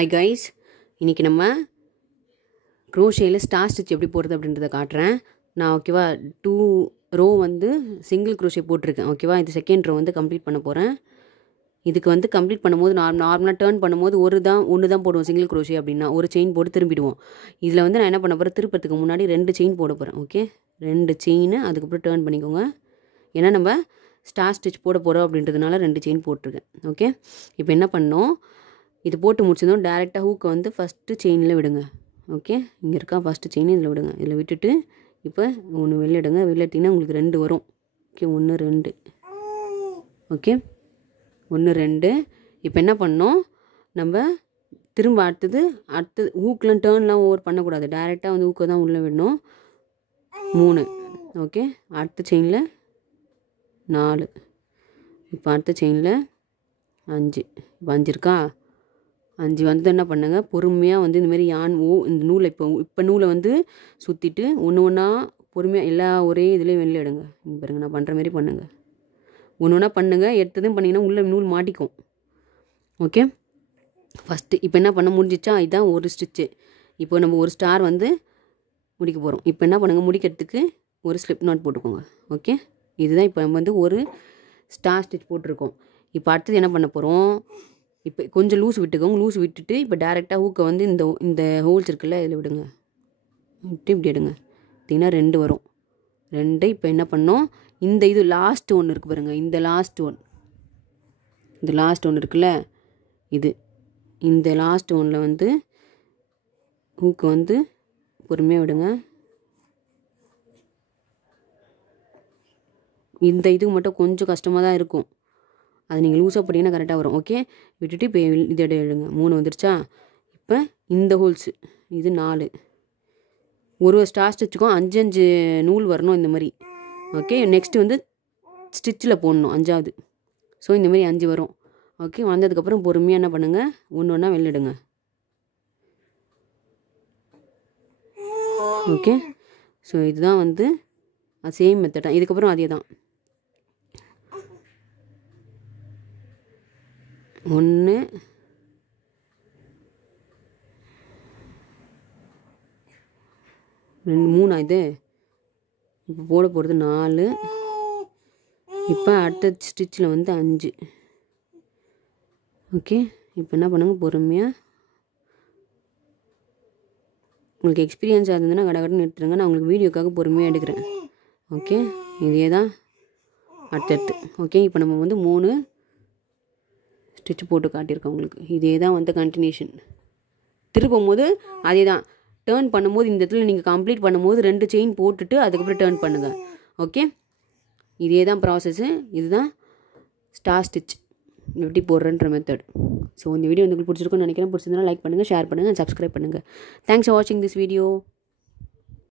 Hi guys, இன்னைக்கு நம்ம crochetல star stitch எப்படி போடுறது அப்படின்றத காட்டுறேன். நான் ஓகேவா 2 ரோ வந்து சிங்கிள் crochet போட்டிருக்கேன். ஓகேவா, இது செகண்ட் ரோ வந்து கம்ப்ளீட் பண்ண போகிறேன். இதுக்கு வந்து கம்ப்ளீட் பண்ணும்போது நார்மலாக டேர்ன் பண்ணும்போது ஒன்று தான் போடுவோம் சிங்கிள் crochet அப்படின்னா, ஒரு செயின் போட்டு திரும்பிடுவோம். இதில் வந்து நான் என்ன பண்ண போகிறேன், திருப்பத்துக்கு முன்னாடி 2 செயின் போட போகிறேன். ஓகே, 2 செயின், அதுக்கப்புறம் டேர்ன் பண்ணிக்கோங்க. ஏன்னா நம்ம ஸ்டார் ஸ்டிச் போட போகிறோம் அப்படின்றதுனால 2 செயின் போட்டிருக்கேன். ஓகே, இப்போ என்ன பண்ணோம், இது போட்டு முடிச்சதும் டேரெக்டாக ஹூக்கை வந்து ஃபஸ்ட்டு செயினில் விடுங்க. ஓகே, இங்கே இருக்கா ஃபஸ்ட்டு செயின், இதில் விடுங்க. இதில் விட்டுட்டு இப்போ ஒன்று வெளியிடுங்க. வெளியிட்டிங்கன்னா உங்களுக்கு 2 வரும். ஓகே, 1 2. ஓகே, 1 2. இப்போ என்ன பண்ணோம், நம்ம திரும்ப அடுத்தது ஹூக்கெலாம் டேர்ன்லாம் ஓவர் பண்ணக்கூடாது. டேரெக்டாக வந்து ஹூக்கை தான் உள்ளே விடணும். 3. ஓகே, அடுத்த செயினில் 4. இப்போ அடுத்த செயினில் 5. இப்போ 5 இருக்கா, 5 வந்து என்ன பண்ணுங்க, பொறுமையாக வந்து இந்தமாரி இந்த நூலை இப்போ நூலை வந்து சுற்றிட்டு ஒன்று ஒன்றா பொறுமையாக எல்லா ஒரே இதுலேயும் வெளில எடுங்க. இங்கே பாருங்க, நான் பண்ணுற மாதிரி பண்ணுங்கள். ஒன்று ஒன்றா பண்ணுங்கள். எடுத்ததும் பண்ணிங்கன்னா உள்ளே நூல் மாட்டிக்கும். ஓகே, ஃபஸ்ட்டு இப்போ என்ன பண்ண முடிஞ்சிச்சா, இதுதான் ஒரு ஸ்டிச்சு. இப்போ நம்ம ஒரு ஸ்டார் வந்து முடிக்க போகிறோம். இப்போ என்ன பண்ணுங்கள், முடிக்கிறதுக்கு ஒரு ஸ்லிப் நாட் போட்டுக்கோங்க. ஓகே, இதுதான் இப்போ நம்ம வந்து ஒரு ஸ்டார் ஸ்டிச் போட்டிருக்கோம். இப்போ அடுத்தது என்ன பண்ண போகிறோம், இப்போ கொஞ்சம் லூஸ் விட்டுக்கோங்க. லூஸ் விட்டுட்டு இப்போ டேரெக்டாக ஹூக்கை வந்து இந்த ஹோல்ஸ் இருக்குல்ல, இதில் விடுங்க. விட்டு இப்படி எடுங்க. பார்த்தீங்கன்னா 2 வரும். 2. இப்போ என்ன பண்ணோம், இது லாஸ்ட் ஒன்று இருக்குது பாருங்கள், இந்த லாஸ்ட் ஒன்று இருக்குல்ல, இந்த லாஸ்ட் ஒன்றில் வந்து ஹூக்கை வந்து பொறுமையாக விடுங்க. இந்த இது மட்டும் கொஞ்சம் கஷ்டமாக தான் இருக்கும், அது நீங்கள் லூஸாக போட்டிங்கன்னா கரெக்டாக வரும். ஓகே, விட்டுட்டு இப்போ இது எடுங்க. 3 வந்துருச்சா. இப்போ இந்த ஹோல்ஸு இது 4. ஒரு ஸ்டார் ஸ்டிச்சுக்கும் 5 நூல் வரணும் இந்த மாதிரி. ஓகே, நெக்ஸ்ட்டு வந்து ஸ்டிச்சில் போடணும் 5வது. ஸோ இந்த மாதிரி 5 வரும். ஓகே, வந்ததுக்கப்புறம் பொறுமையாக என்ன பண்ணுங்கள், ஒன்று ஒன்றா வெளியிடுங்க. ஓகே, ஸோ இதுதான் வந்து சேம் மெத்தட் தான். இதுக்கப்புறம் அதே தான். 1 2 3 இது இப்போ போட போகிறது 4. இப்போ அடுத்த ஸ்டிச்சில் வந்து 5. ஓகே, இப்போ என்ன பண்ணுங்கள், பொறுமையாக உங்களுக்கு எக்ஸ்பீரியன்ஸாக இருந்ததுன்னா கடகடன்னு எடுத்துருங்க. நான் உங்களுக்கு வீடியோக்காக பொறுமையாக எடுக்கிறேன். ஓகே, இதே தான் அடுத்தடுத்து. ஓகே, இப்போ நம்ம வந்து 3 ஸ்டிச் போட்டு காட்டியிருக்கோம் உங்களுக்கு. இதே தான் வந்து கண்டினியூஷன். திருப்பும் போது அதே தான். டேர்ன் பண்ணும்போது இந்த இடத்துல நீங்கள் கம்ப்ளீட் பண்ணும்போது 2 செயின் போட்டுட்டு அதுக்கப்புறம் டேர்ன் பண்ணுங்கள். ஓகே, இதே தான் ப்ராசஸ்ஸு. இதுதான் ஸ்டார் ஸ்டிச் எப்படி போடுறன்ற மெத்தட். ஸோ இந்த வீடியோ உங்களுக்கு பிடிச்சிருக்குன்னு நினைக்கிறேன். பிடிச்சிருந்தா லைக் பண்ணுங்கள், ஷேர் பண்ணுங்கள், சப்ஸ்கிரைப் பண்ணுங்கள். தேங்க்ஸ் ஃபார் வாட்சிங் திஸ் வீடியோ.